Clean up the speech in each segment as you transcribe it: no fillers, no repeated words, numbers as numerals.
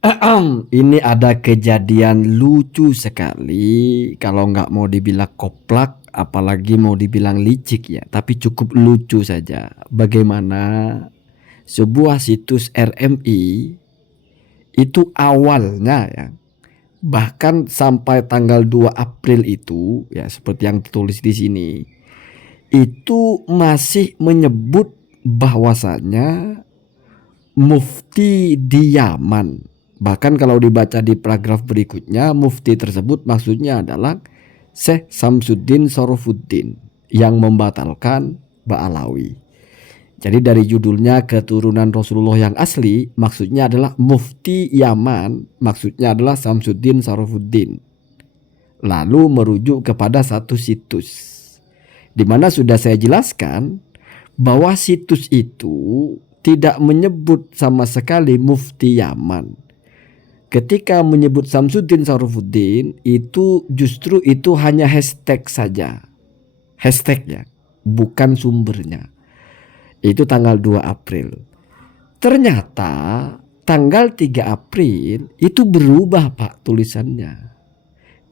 Ini ada kejadian lucu sekali. Kalau nggak mau dibilang koplak, apalagi mau dibilang licik ya. Tapi cukup lucu saja. Bagaimana sebuah situs RMI itu awalnya ya, bahkan sampai tanggal 2 April itu ya, seperti yang tertulis di sini, itu masih menyebut bahwasanya mufti di Yaman. Bahkan kalau dibaca di paragraf berikutnya, mufti tersebut maksudnya adalah Syekh Samsuddin Sorofuddin yang membatalkan Ba'alawi. Jadi dari judulnya keturunan Rasulullah yang asli, maksudnya adalah mufti Yaman, maksudnya adalah Samsuddin Sorofuddin. Lalu merujuk kepada satu situs, di mana sudah saya jelaskan bahwa situs itu tidak menyebut sama sekali mufti Yaman. Ketika menyebut Samsuddin Sorofuddin, itu justru itu hanya hashtag saja. Hashtag ya, bukan sumbernya. Itu tanggal 2 April. Ternyata tanggal 3 April itu berubah Pak tulisannya.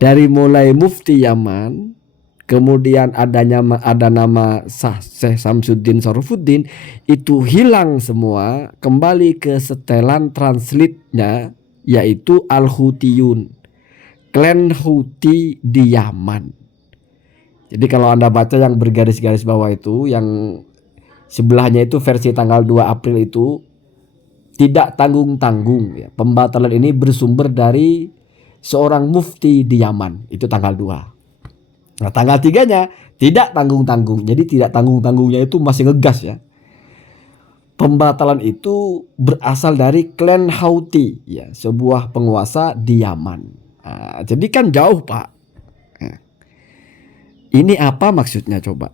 Dari mulai mufti Yaman, kemudian ada nama Syekh Samsuddin Sorofuddin, itu hilang semua, kembali ke setelan translate-nya, yaitu Al-Hutiyun, klan Houthi di Yaman. Jadi kalau Anda baca yang bergaris-garis bawah itu, yang sebelahnya itu versi tanggal 2 April itu, tidak tanggung-tanggung ya. Pembatalan ini bersumber dari seorang mufti di Yaman, itu tanggal 2. Nah tanggal 3-nya tidak tanggung-tanggung. Jadi tidak tanggung-tanggungnya itu masih ngegas ya. Pembatalan itu berasal dari klan Houthi ya, sebuah penguasa di Yaman. Nah, jadi kan jauh Pak. Nah, ini apa maksudnya coba?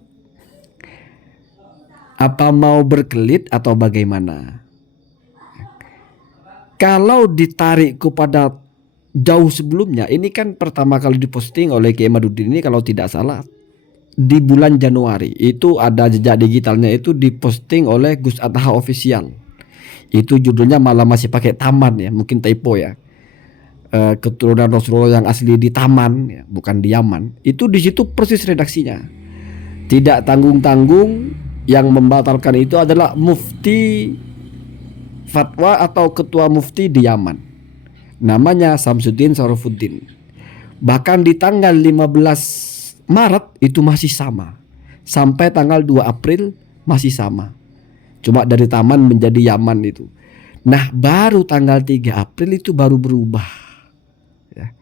Apa mau berkelit atau bagaimana? Kalau ditarik kepada jauh sebelumnya, ini kan pertama kali diposting oleh Kiai Madudin ini kalau tidak salah di bulan Januari. Itu ada jejak digitalnya, itu diposting oleh Gus Adha Official. Itu judulnya malah masih pakai Taman ya, mungkin typo ya. Keturunan Rasulullah yang asli di Taman ya, bukan di Yaman. Itu di situ persis redaksinya. Tidak tanggung-tanggung, yang membatalkan itu adalah mufti fatwa atau ketua mufti di Yaman. Namanya Samsuddin Sorofuddin. Bahkan di tanggal 15 Maret itu masih sama. Sampai tanggal 2 April masih sama. Cuma dari Taman menjadi Yaman itu. Nah baru tanggal 3 April itu baru berubah ya.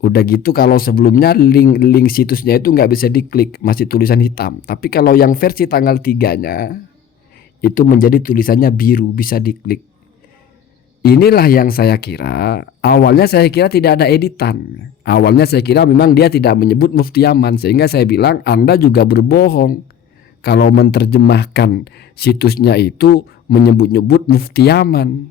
Udah gitu kalau sebelumnya link situsnya itu nggak bisa diklik, masih tulisan hitam. Tapi kalau yang versi tanggal 3-nya itu menjadi tulisannya biru, bisa diklik. Inilah yang saya kira, awalnya saya kira tidak ada editan. Awalnya saya kira memang dia tidak menyebut mufti Yaman, sehingga saya bilang Anda juga berbohong kalau menerjemahkan situsnya itu menyebut-nyebut mufti Yaman.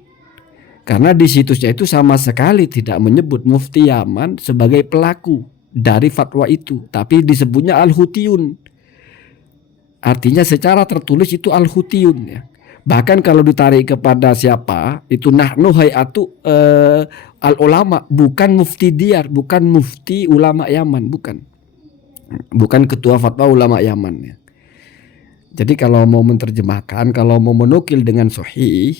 Karena di situsnya itu sama sekali tidak menyebut mufti Yaman sebagai pelaku dari fatwa itu, tapi disebutnya Al-Hutiyun. Artinya secara tertulis itu Al-Hutiyun ya. Bahkan kalau ditarik kepada siapa, itu nahnu hayatu al-ulama, bukan mufti Diyar, bukan mufti ulama Yaman, bukan. Bukan ketua fatwa ulama Yaman ya. Jadi kalau mau menerjemahkan, kalau mau menukil dengan sahih,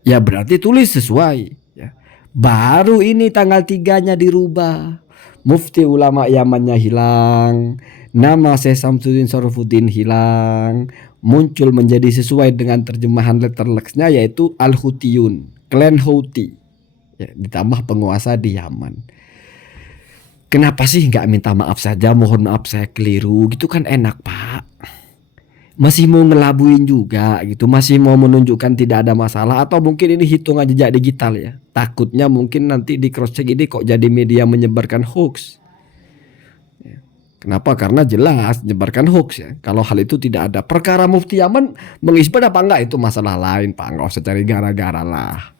ya berarti tulis sesuai ya. Baru ini tanggal 3-nya dirubah. Mufti ulama Yamannya hilang, nama Syekh Samsuddin Sorofuddin hilang, muncul menjadi sesuai dengan terjemahan letterlexnya yaitu Al-Hutiyun, klan Houthi ya, ditambah penguasa di Yaman. Kenapa sih nggak minta maaf saja, mohon maaf saya keliru gitu kan enak Pak. Masih mau ngelabuin juga gitu, masih mau menunjukkan tidak ada masalah, atau mungkin ini hitungan jejak digital ya. Takutnya mungkin nanti di cross check ini kok jadi media menyebarkan hoax. Kenapa? Karena jelas menyebarkan hoax ya. Kalau hal itu tidak ada, perkara mufti Yaman mengisbat apa enggak itu masalah lain Pak, nggak usah cari gara-gara lah.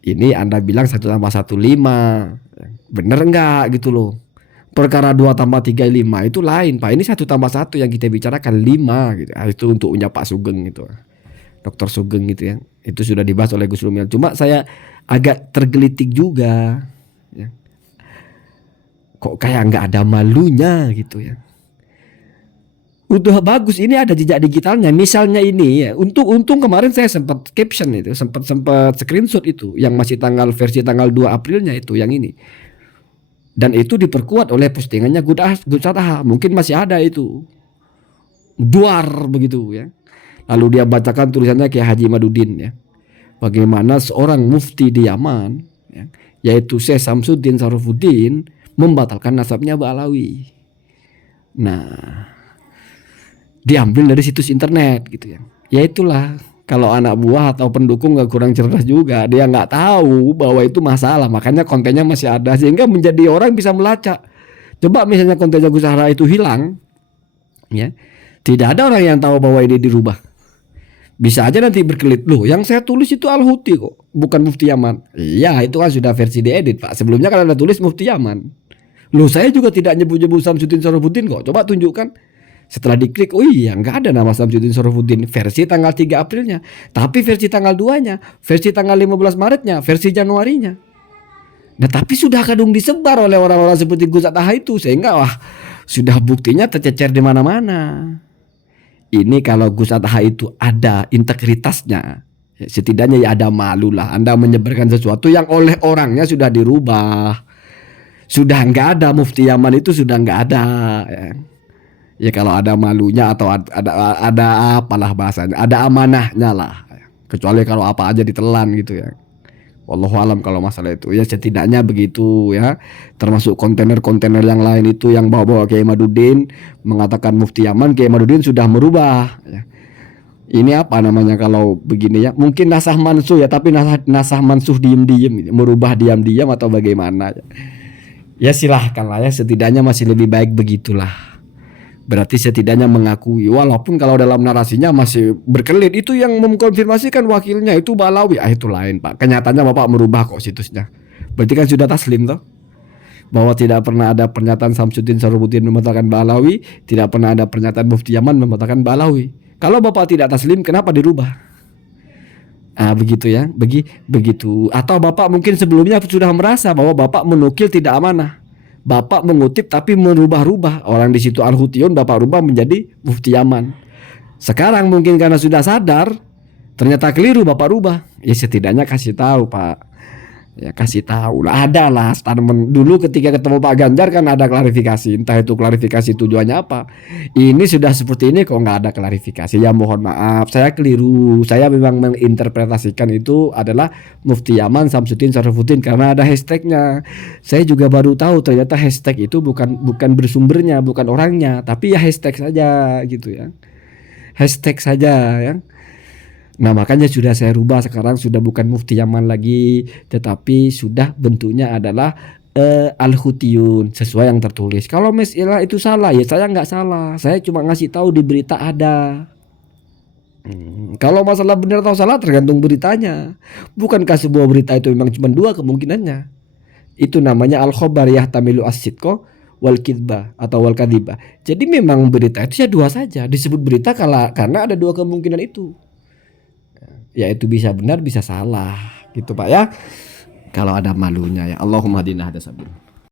Ini Anda bilang 1+1=5, bener enggak gitu loh. Perkara 2+3=5 itu lain Pak. Ini 1+1 yang kita bicarakan 5 gitu. Itu untuknya Pak Sugeng gitu, Dr. Sugeng gitu ya. Itu sudah dibahas oleh Gus Lumil. Cuma saya agak tergelitik juga ya. Kok kayak nggak ada malunya gitu ya. Udah bagus, ini ada jejak digitalnya. Misalnya ini ya, untung kemarin saya sempat caption itu, sempat screenshot itu yang masih versi tanggal 2 Aprilnya itu yang ini. Dan itu diperkuat oleh postingannya Gus Atta. Mungkin masih ada itu. Duar begitu ya. Lalu dia bacakan tulisannya kayak Haji Madudin ya. Bagaimana seorang mufti di Yaman ya, yaitu Syekh Samsuddin Sarofuddin membatalkan nasabnya Ba'alawi. Nah, diambil dari situs internet gitu ya. Ya itulah, kalau anak buah atau pendukung gak kurang cerdas juga, dia nggak tahu bahwa itu masalah, makanya kontennya masih ada sehingga menjadi orang bisa melacak. Coba misalnya kontennya Gus Atta itu hilang, ya, tidak ada orang yang tahu bahwa ini dirubah. Bisa aja nanti berkelit, loh yang saya tulis itu Al-Houthi kok, bukan Mufti Yaman. Iya, itu kan sudah versi diedit Pak. Sebelumnya kan ada tulis Mufti Yaman. Loh saya juga tidak nyebut-nyebut Samsuddin Sarofuddin kok. Coba tunjukkan. Setelah diklik, oh iya nggak ada nama Samsuddin Sarofuddin versi tanggal 3 Aprilnya. Tapi versi tanggal 2-nya, versi tanggal 15 Maretnya, versi Januarinya. Nah tapi sudah kadung disebar oleh orang-orang seperti Gus Atta itu. Sehingga wah sudah buktinya tercecer di mana-mana. Ini kalau Gus Atta itu ada integritasnya, ya, setidaknya ya ada malu lah. Anda menyebarkan sesuatu yang oleh orangnya sudah dirubah. Sudah nggak ada, Mufti Yaman itu sudah nggak ada ya. Ya kalau ada malunya atau ada apalah bahasanya, ada amanahnya lah. Kecuali kalau apa aja ditelan gitu ya. Wallahu alam kalau masalah itu. Ya setidaknya begitu ya. Termasuk kontainer-kontainer yang lain itu yang bawa-bawa Kiai Madudin mengatakan Mufti Yaman, Kiai Madudin sudah merubah ya. Ini apa namanya kalau begini ya? Mungkin nasah mansuh ya, tapi nasah mansuh diem-diem, merubah diam-diam atau bagaimana ya. Ya silahkan lah ya, setidaknya masih lebih baik begitulah. Berarti setidaknya mengakui, walaupun kalau dalam narasinya masih berkelit, itu yang mengkonfirmasikan wakilnya itu Ba'alawi. Itu lain Pak. Kenyataannya Bapak merubah kok situsnya. Berarti kan sudah taslim toh, bahwa tidak pernah ada pernyataan Samsuddin Sarofuddin membatalkan Ba'alawi, tidak pernah ada pernyataan Mufti Yaman membatalkan Ba'alawi. Kalau Bapak tidak taslim, kenapa dirubah? Begitu ya, begitu. Atau Bapak mungkin sebelumnya sudah merasa bahwa Bapak menukil tidak amanah. Bapak mengutip tapi merubah-rubah. Orang di situ Al-Houthiyun Bapak rubah menjadi Mufti Yaman. Sekarang mungkin karena sudah sadar, ternyata keliru Bapak rubah. Ya setidaknya kasih tahu Pak. Ya kasih tahu lah, ada lah statement dulu ketika ketemu Pak Ganjar kan ada klarifikasi, entah itu klarifikasi tujuannya apa. Ini sudah seperti ini kok nggak ada klarifikasi. Ya mohon maaf, saya keliru. Saya memang menginterpretasikan itu adalah Mufti Yaman Samsuddin Sarofuddin karena ada hashtagnya. Saya juga baru tahu ternyata hashtag itu bukan bersumbernya, bukan orangnya, tapi ya hashtag saja gitu ya. Hashtag saja ya. Nah makanya sudah saya rubah, sekarang sudah bukan Mufti Yaman lagi, tetapi sudah bentuknya adalah Al-Houthiyun sesuai yang tertulis. Kalau Mesila itu salah, ya saya nggak salah, saya cuma ngasih tahu di berita ada. Kalau masalah benar atau salah tergantung beritanya. Bukankah sebuah berita itu memang cuma dua kemungkinannya? Itu namanya al-khobar yahtamilu as-sidqa wal kidbah atau wal kadhibah. Jadi memang berita itu ya dua saja, disebut berita karena ada dua kemungkinan itu. Yaitu bisa benar bisa salah gitu Pak ya. Kalau ada malunya ya. Allahumma hadina hada sabil.